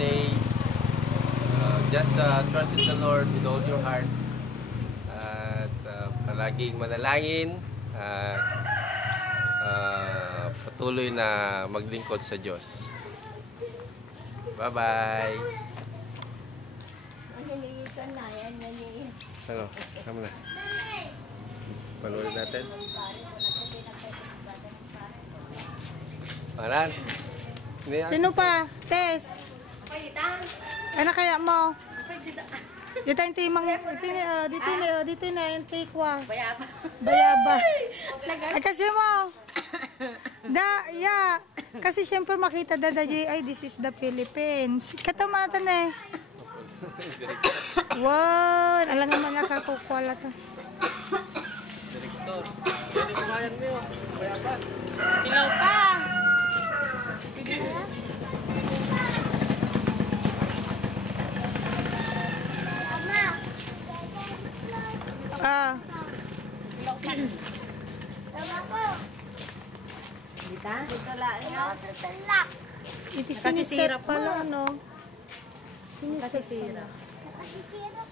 day. Just trust in the Lord with all your heart. At palaging manalangin. At patuloy na maglingkod sa Diyos. Bye-bye. Ano? Tama na. Panoorin natin. Anan? Sino pa? Tess? Ano kaya mo? Dito yung timang, dito na yung tikwa. Bayaba. Ay kasi mo. Kasi syempre makita ay this is the Philippines. Katamatan eh. Wow, alam nga man nakakukwala ka. Direktor, pwede kumayan mo yun. Bayabas. Ilaw pa. Dito lang. Iti sinisira pala, ano? Sinisira. Kasi sirap.